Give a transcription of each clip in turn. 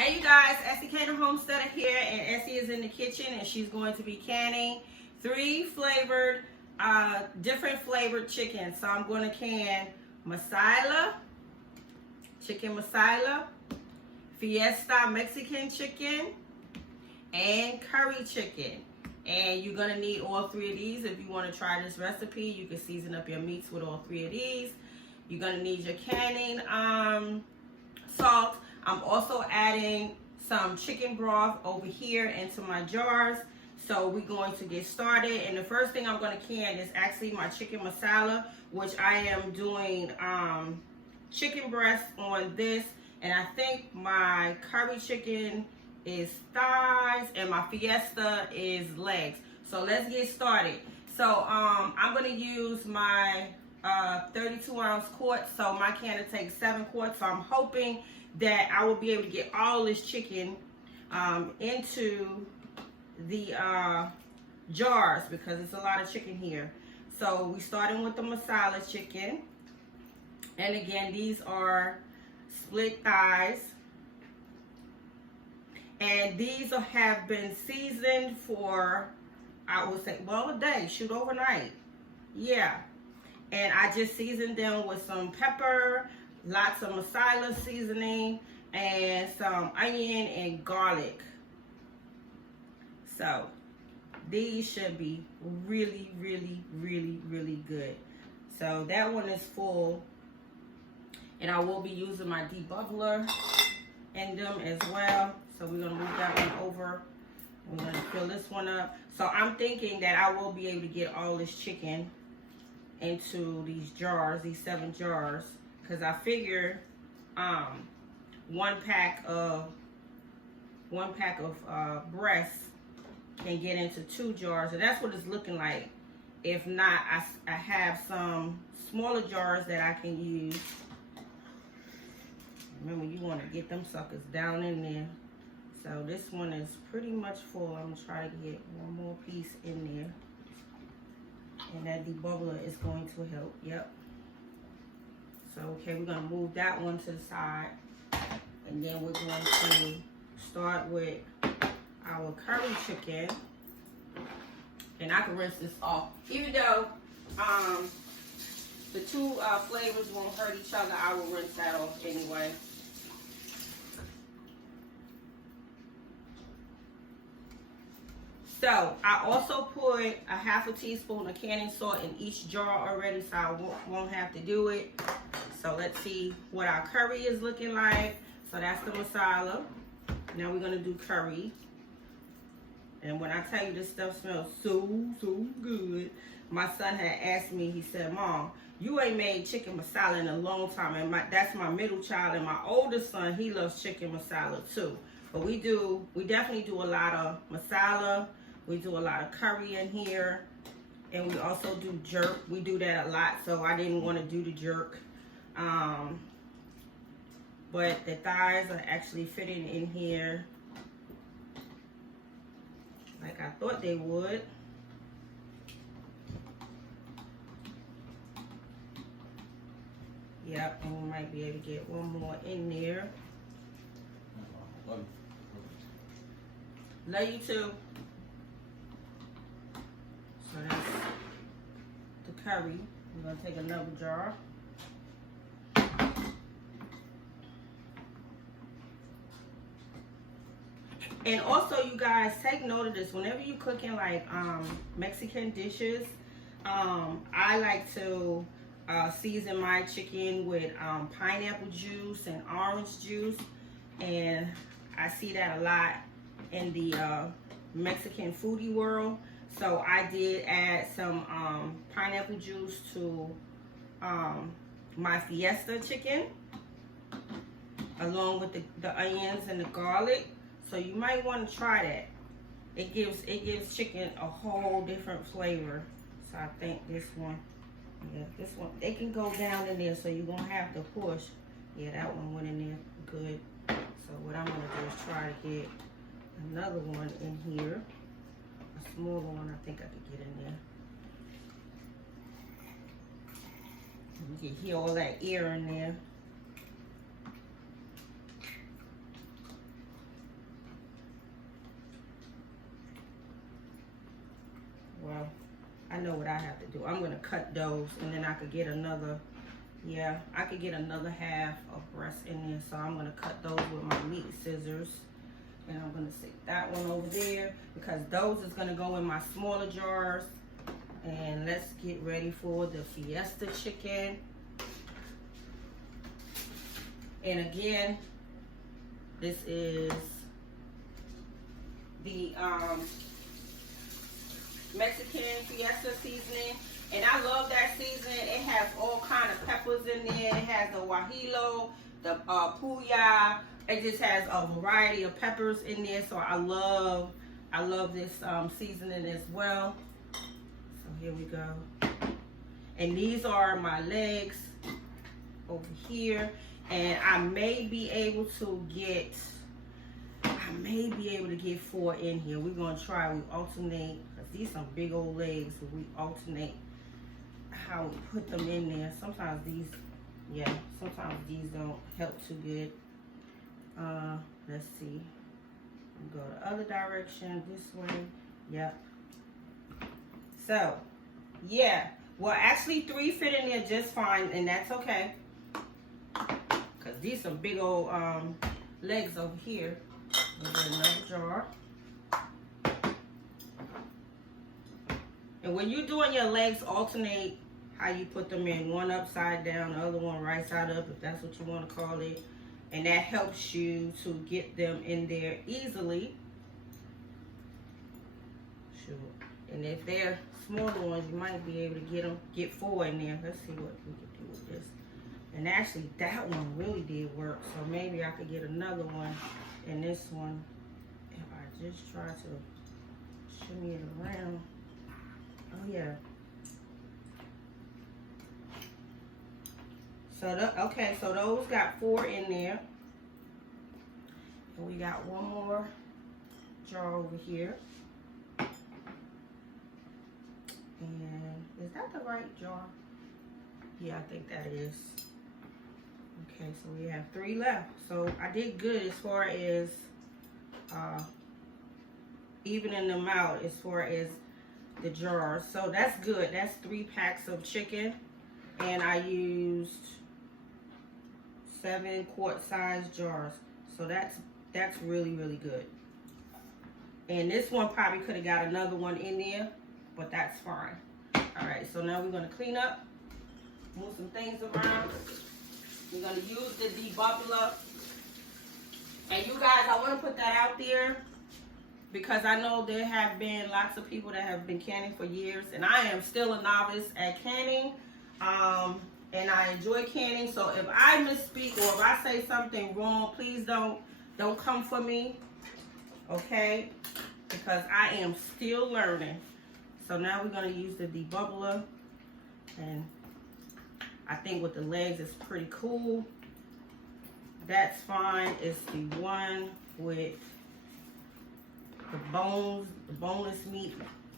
Hey you guys, Esikhomesteddah here, and Essie is in the kitchen, and she's going to be canning 3 flavored, different flavored chickens. So I'm going to can Masala, chicken Masala, Fiesta Mexican chicken, and curry chicken. And you're going to need all 3 of these if you want to try this recipe. You can season up your meats with all 3 of these. You're going to need your canning salt. I'm also adding some chicken broth over here into my jars. So we're going to get started. And the first thing I'm going to can is actually my chicken masala, which I am doing chicken breast on this. And I think my curry chicken is thighs and my fiesta is legs. So let's get started. So I'm going to use my 32-ounce quart. So my can takes 7 quarts. So I'm hoping that I will be able to get all this chicken into the jars because it's a lot of chicken here. So we starting with the masala chicken, and again these are split thighs, and these have been seasoned for, I would say, well, a day, shoot, overnight. Yeah, and I just seasoned them with some pepper, lots of masala seasoning, and some onion and garlic. So these should be really, really, really, really good. So that one is full, and I will be using my debubbler in them as well. So we're gonna move that one over. We're gonna fill this one up. So I'm thinking that I will be able to get all this chicken into these jars, these 7 jars. Because I figure one pack of breast can get into 2 jars, and that's what it's looking like. If not, I have some smaller jars that I can use. Remember, you want to get them suckers down in there. So this one is pretty much full. I'm gonna try to get one more piece in there, and that debubbler is going to help. Yep. So, okay, we're going to move that one to the side. And then we're going to start with our curry chicken. And I can rinse this off. Even though the 2 flavors won't hurt each other, I will rinse that off anyway. So, I also put a ½ teaspoon of canning salt in each jar already, so I won't have to do it. So let's see what our curry is looking like. So that's the masala. Now we're gonna do curry. And when I tell you this stuff smells so good, my son had asked me, he said, "Mom, you ain't made chicken masala in a long time." And that's my middle child, and my oldest son, he loves chicken masala too. But we definitely do a lot of masala. We do a lot of curry in here. And we also do jerk. We do that a lot, so I didn't want to do the jerk. But the thighs are actually fitting in here like I thought they would. Yep, and we might be able to get one more in there. Love you too. So that's the curry. We're gonna take another jar. And also, you guys, take note of this. Whenever you're cooking like Mexican dishes, I like to season my chicken with pineapple juice and orange juice. And I see that a lot in the Mexican foodie world. So I did add some pineapple juice to my Fiesta chicken, along with the onions and the garlic. So you might want to try that. It gives chicken a whole different flavor. So I think this one, yeah, this one, they can go down in there, so you're gonna have to push. Yeah, that one went in there good. So what I'm gonna do is try to get another one in here. A smaller one, I think I could get in there. You can hear all that air in there. have to do. I'm gonna cut those, and then I could get another, yeah, I could get another half of breast in there. So I'm gonna cut those with my meat scissors. And I'm gonna stick that one over there because those is gonna go in my smaller jars. And let's get ready for the Fiesta chicken. And again, this is the Mexican Fiesta seasoning. And I love that seasoning. It has all kind of peppers in there. It has the guajillo, the puya. It just has a variety of peppers in there. So I love this seasoning as well. So here we go. And these are my legs over here. And I may be able to get 4 in here. We're gonna try, we alternate, because these some big old legs, so we alternate how we put them in there. Sometimes these don't help too good. Let's see. Go the other direction, this way. Yep. So, yeah. Well, actually 3 fit in there just fine, and that's okay. Because these some big old legs over here. There's another jar. And when you're doing your legs, alternate how you put them in. One upside down, the other one right side up, if that's what you want to call it. And that helps you to get them in there easily. Sure. And if they're smaller ones, you might be able to get 4 in there. Let's see what we can do with this. And actually, that one really did work. So maybe I could get another one in this one. If I just try to shimmy it around. Oh yeah. So okay, so those got 4 in there. And we got one more jar over here. And is that the right jar? Yeah, I think that is. Okay, so we have 3 left. So I did good as far as evening them out as far as the jars. So that's good. That's 3 packs of chicken. And I used 7 quart size jars. So that's really, really good. And this one probably could have got another one in there, but that's fine. All right, so now we're gonna clean up, move some things around. We're gonna use the debubbler. And you guys, I wanna put that out there because I know there have been lots of people that have been canning for years, and I am still a novice at canning. And I enjoy canning, so if I misspeak or if I say something wrong, please don't come for me, okay? Because I am still learning. So now we're gonna use the debubbler, and I think with the legs it's pretty cool. That's fine. It's the one with the bones, the boneless meat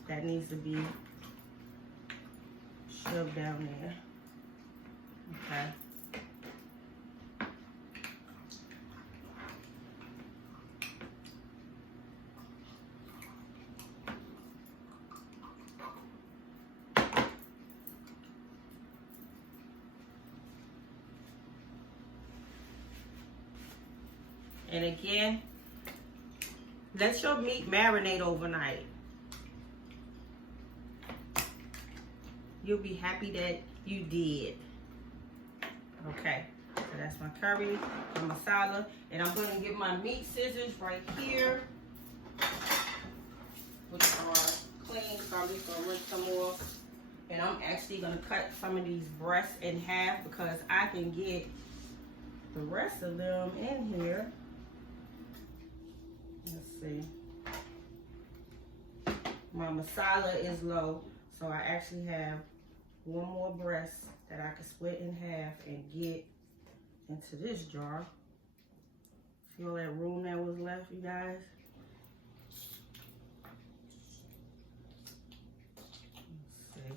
that needs to be shoved down there. Okay. And again, let your meat marinate overnight. You'll be happy that you did. Okay, so that's my curry, my masala, and I'm going to get my meat scissors right here, which are clean, so I'm just going to rinse them off. And I'm actually going to cut some of these breasts in half because I can get the rest of them in here. Let's see. My masala is low, so I actually have one more breast that I can split in half and get into this jar. See all that room that was left, you guys? Let's see.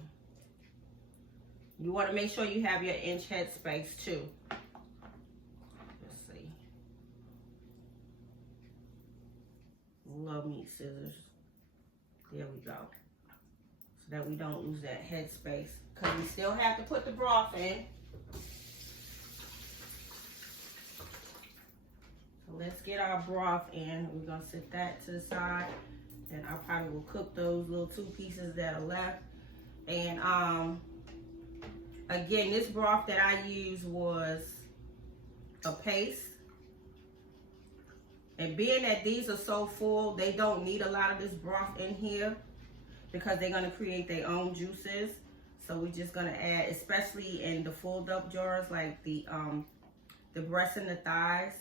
You want to make sure you have your inch head space too. Let's see. Love meat scissors. There we go. so that we don't lose that headspace. Because we still have to put the broth in. So let's get our broth in. We're going to set that to the side. And I probably will cook those little 2 pieces that are left. And again, this broth that I used was a paste. And being that these are so full, they don't need a lot of this broth in here because they're going to create their own juices. So we're just going to add, especially in the filled up jars, like the breasts and the thighs.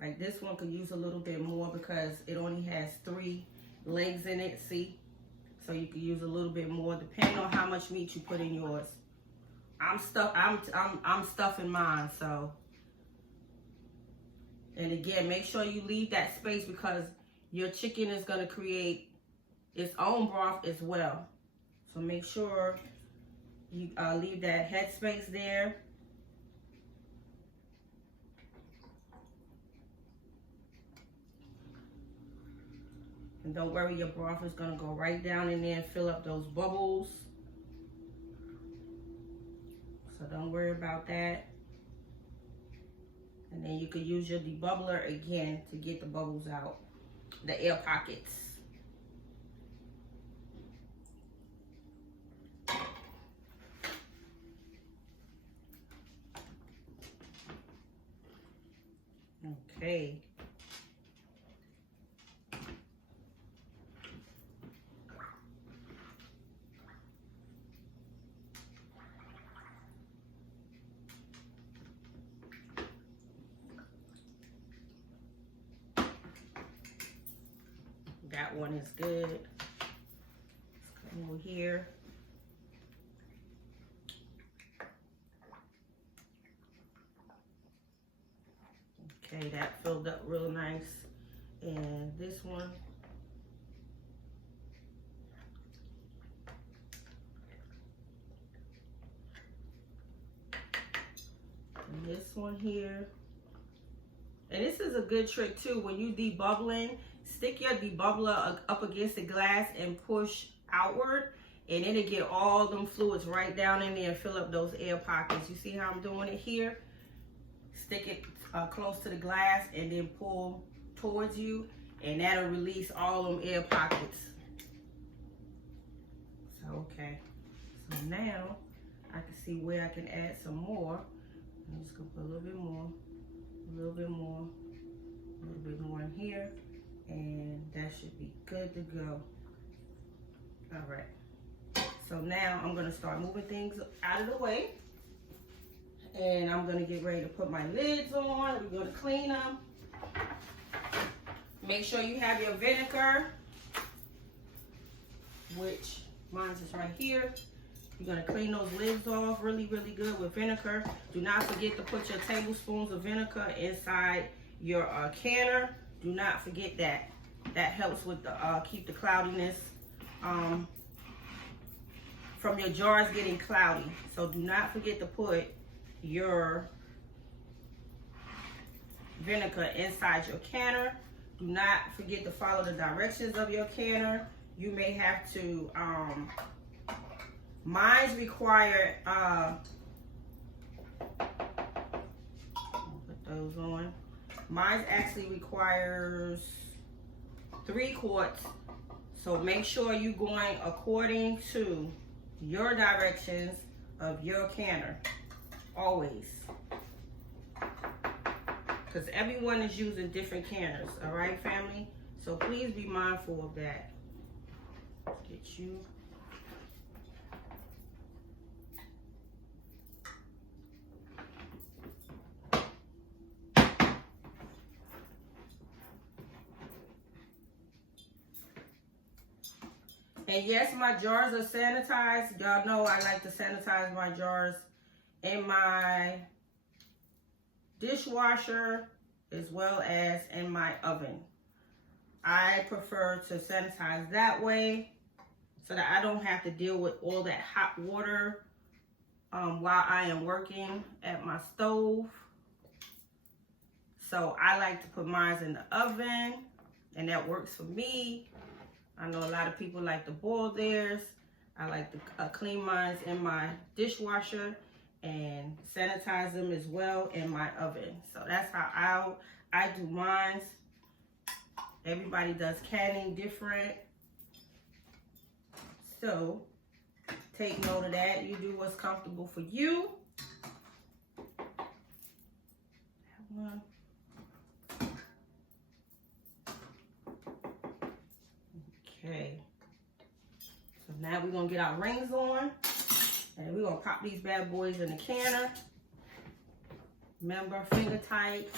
Like this one could use a little bit more because it only has 3 legs in it, see? So you could use a little bit more depending on how much meat you put in yours. I'm stuffing mine, so. And again, make sure you leave that space because your chicken is going to create its own broth as well. So make sure you leave that head space there. And don't worry, your broth is going to go right down in there and fill up those bubbles. So don't worry about that. And then you could use your debubbler again to get the bubbles out, the air pockets. Okay. That one is good. Let's come over here. Okay, that filled up real nice. And this one. And this one here. And this is a good trick too. When you debubbling, stick your debubbler up against the glass and push outward, and it'll get all them fluids right down in there and fill up those air pockets. You see how I'm doing it here? Stick it close to the glass and then pull towards you, and that'll release all them air pockets. So, okay. So now I can see where I can add some more. I'm just gonna put a little bit more, a little bit more, a little bit more in here. And that should be good to go. All right. So now I'm going to start moving things out of the way. And I'm going to get ready to put my lids on. We're going to clean them. Make sure you have your vinegar, which mine's is right here. You're going to clean those lids off really, really good with vinegar. Do not forget to put your tablespoons of vinegar inside your canner. Do not forget that. That helps with the keep the cloudiness from your jars getting cloudy. So do not forget to put your vinegar inside your canner. Do not forget to follow the directions of your canner. You may have to, mine's require, put those on. Mine actually requires 3 quarts. So make sure you're going according to your directions of your canner, always. Because everyone is using different canners, all right, family? So please be mindful of that. Get you. And yes, my jars are sanitized. Y'all know I like to sanitize my jars in my dishwasher as well as in my oven. I prefer to sanitize that way so that I don't have to deal with all that hot water while I am working at my stove. So I like to put mine in the oven, and that works for me. I know a lot of people like to boil theirs. I like to clean mine in my dishwasher and sanitize them as well in my oven. So that's how I do mine. Everybody does canning different. So take note of that. You do what's comfortable for you. That one. Okay. So now we're gonna get our rings on, and we're gonna pop these bad boys in the canner. Remember, finger tight.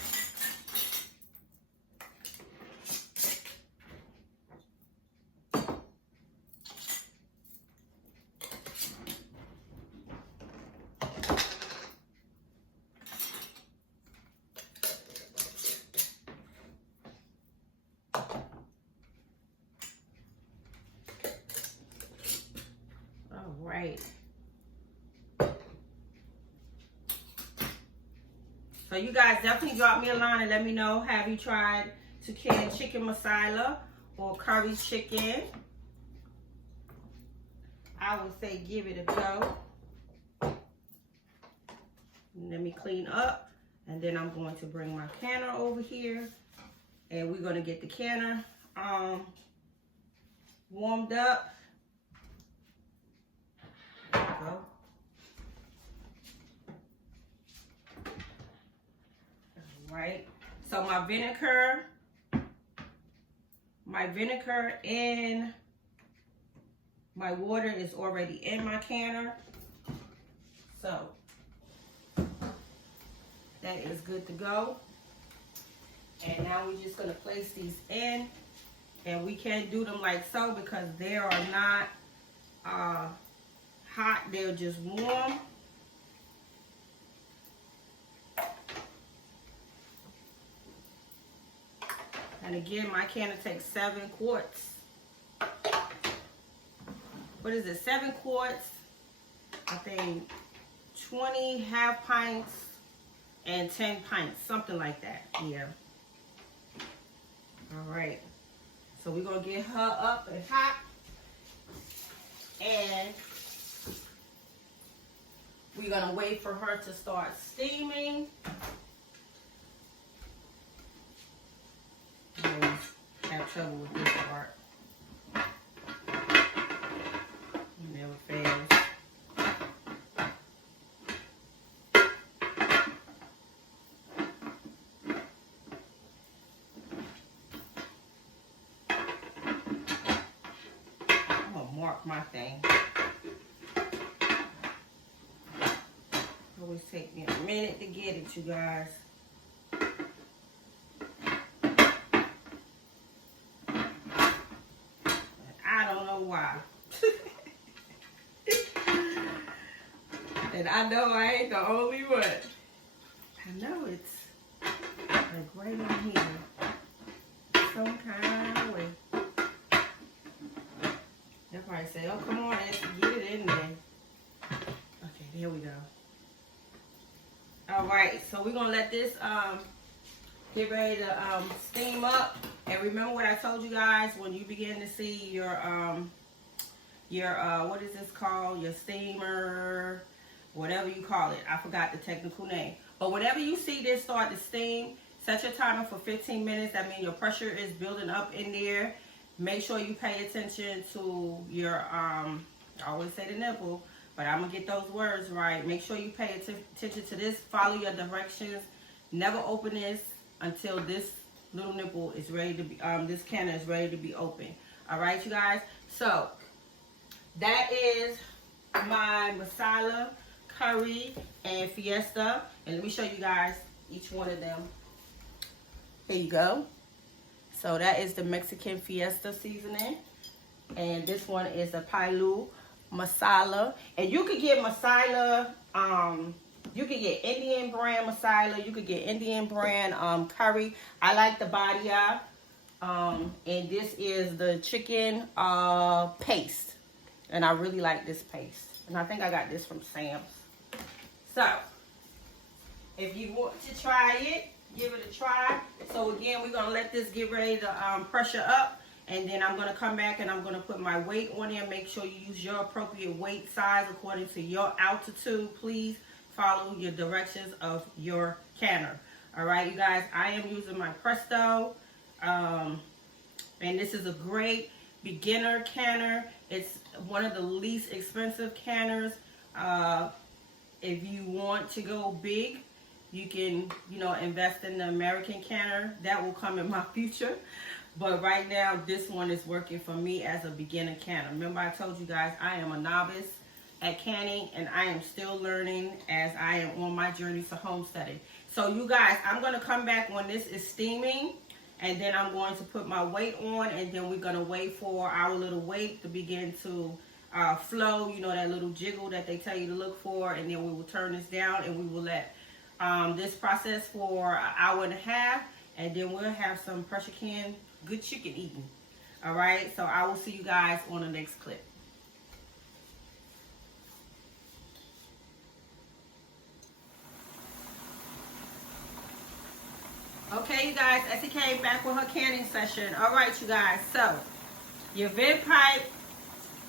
Right. So you guys definitely drop me a line and let me know, have you tried to can chicken masala or curry chicken? I would say give it a go. Let me clean up, and then I'm going to bring my canner over here, and we're going to get the canner warmed up. Go. All right. So my vinegar and my water is already in my canner. So that is good to go. And now we're just going to place these in, and we can't do them like so because they are not hot, they're just warm. And again, my canner takes 7 quarts. What is it? 7 quarts, I think 20 half pints and 10 pints, something like that. Yeah. All right. So we're gonna get her up and hot, and we're gonna wait for her to start steaming. I always have trouble with this part. It never fails. I'm gonna mark my thing. Always take me a minute to get it, you guys. I don't know why. And I know I ain't the only one. I know it's like right on here. Some kind of way. They'll probably say, oh, come on, get it in there. Okay, there we go. All right, so we're gonna let this get ready to steam up. And remember what I told you guys, when you begin to see your what is this called? Your steamer, whatever you call it. I forgot the technical name. But whenever you see this start to steam, set your timer for 15 minutes. That means your pressure is building up in there. Make sure you pay attention to your I always say the nipple, but I'm gonna get those words right. Make sure you pay attention to this. Follow your directions. Never open this until this little nipple is ready to be, this canner is ready to be open. All right, you guys. So that is my masala, curry, and fiesta. And let me show you guys each one of them. Here you go. So that is the Mexican Fiesta seasoning. And this one is the Pilu masala. And you could get masala, you could get Indian brand masala, you could get Indian brand curry. I like the badia. And this is the chicken paste. And I really like this paste. And I think I got this from Sam's. So, if you want to try it, give it a try. So again, we're gonna let this get ready to pressure up, And then I'm going to come back and I'm going to put my weight on there. Make sure you use your appropriate weight size according to your altitude. Please follow your directions of your canner. All right, you guys, I am using my Presto. And this is a great beginner canner. It's one of the least expensive canners. If you want to go big, you can, invest in the American canner. That will come in my future. But right now, this one is working for me as a beginner canner. Remember, I told you guys I am a novice at canning, and I am still learning as I am on my journey to homesteading. So you guys, I'm going to come back when this is steaming, and then I'm going to put my weight on, and then we're going to wait for our little weight to begin to flow, that little jiggle that they tell you to look for, and then we will turn this down, and we will let this process for an hour and a half, and then we'll have some pressure can good chicken eating. All right, so I will see you guys on the next clip. Okay, you guys, Essie came back with her canning session. All right, you guys, so your vent pipe,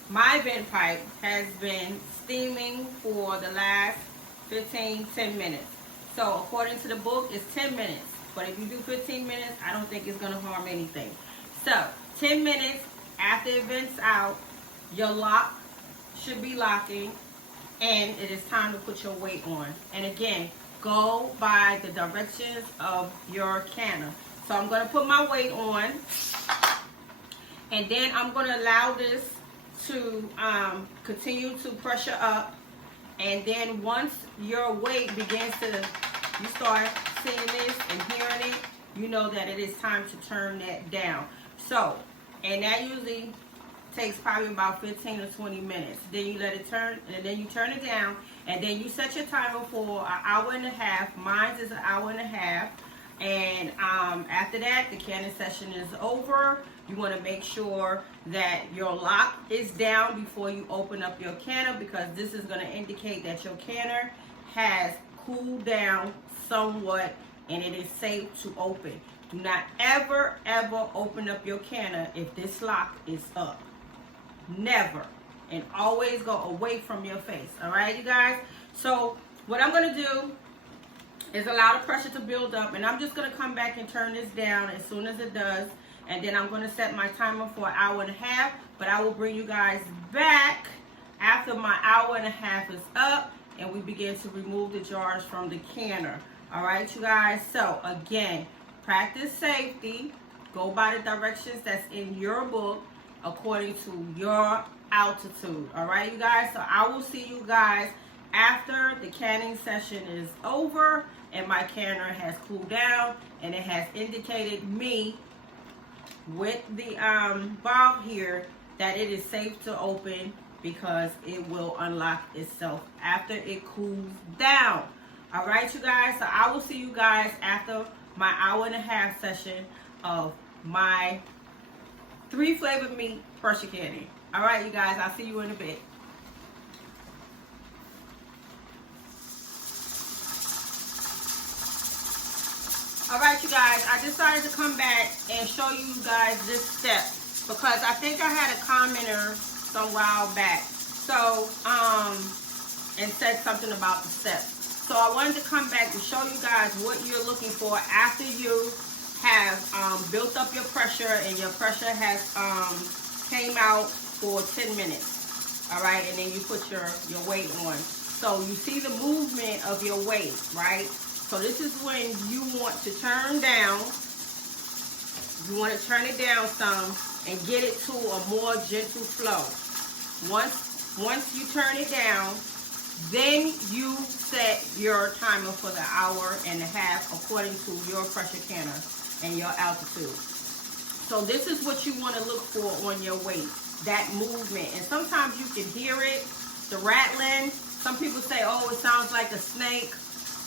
my vent pipe has been steaming for the last 10 minutes. So according to the book, it's 10 minutes. But if you do 15 minutes, I don't think it's going to harm anything. So 10 minutes after it vents out, your lock should be locking, and it is time to put your weight on. And again, go by the directions of your canner. So I'm going to put my weight on, and then I'm going to allow this to continue to pressure up. And then once your weight begins to, you start seeing this and hearing it, you know that it is time to turn that down. So, and that usually takes probably about 15 to 20 minutes. Then you let it turn, and then you turn it down, and then you set your timer for an hour and a half. Mine is an hour and a half. And after that, the canning session is over. You want to make sure that your lock is down before you open up your canner, because this is going to indicate that your canner has cooled down somewhat and it is safe to open. Do not ever open up your canner if this lock is up. Never. And always go away from your face. All right, you guys? So what I'm going to do is allow the pressure to build up, and I'm just going to come back and turn this down as soon as it does. And then I'm going to set my timer for an hour and a half, but I will bring you guys back after my hour and a half is up and we begin to remove the jars from the canner. All right, you guys? So again, practice safety. Go by the directions that's in your book according to your altitude. All right, you guys? So I will see you guys after the canning session is over and my canner has cooled down and it has indicated me with the valve here that it is safe to open, because it will unlock itself after it cools down. All right, you guys? So I will see you guys after my hour and a half session of my 3 flavored meat pressure canning. All right, you guys, I'll see you in a bit. All right, you guys, I decided to come back and show you guys this step because I think I had a commenter some while back. So, and said something about the steps. So I wanted to come back to show you guys what you're looking for after you have built up your pressure and your pressure has came out for 10 minutes. All right, and then you put your weight on. So you see the movement of your weight, right? So this is when you want to turn down. You want to turn it down some and get it to a more gentle flow. Once you turn it down, then you set your timer for the hour and a half according to your pressure canner and your altitude. So this is what you want to look for on your weight, that movement. And sometimes you can hear it, the rattling. Some people say, oh, it sounds like a snake.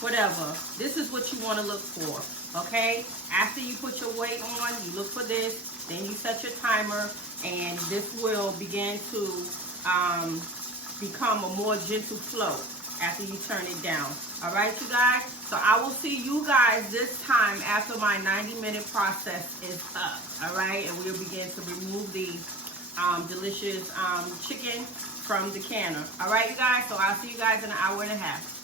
Whatever. This is what you want to look for, okay? After you put your weight on, you look for this, then you set your timer, and this will begin to become a more gentle flow after you turn it down. All right, you guys? So I will see you guys this time after my 90-minute process is up. All right, and we'll begin to remove the delicious chicken from the canner. All right, you guys. So I'll see you guys in an hour and a half.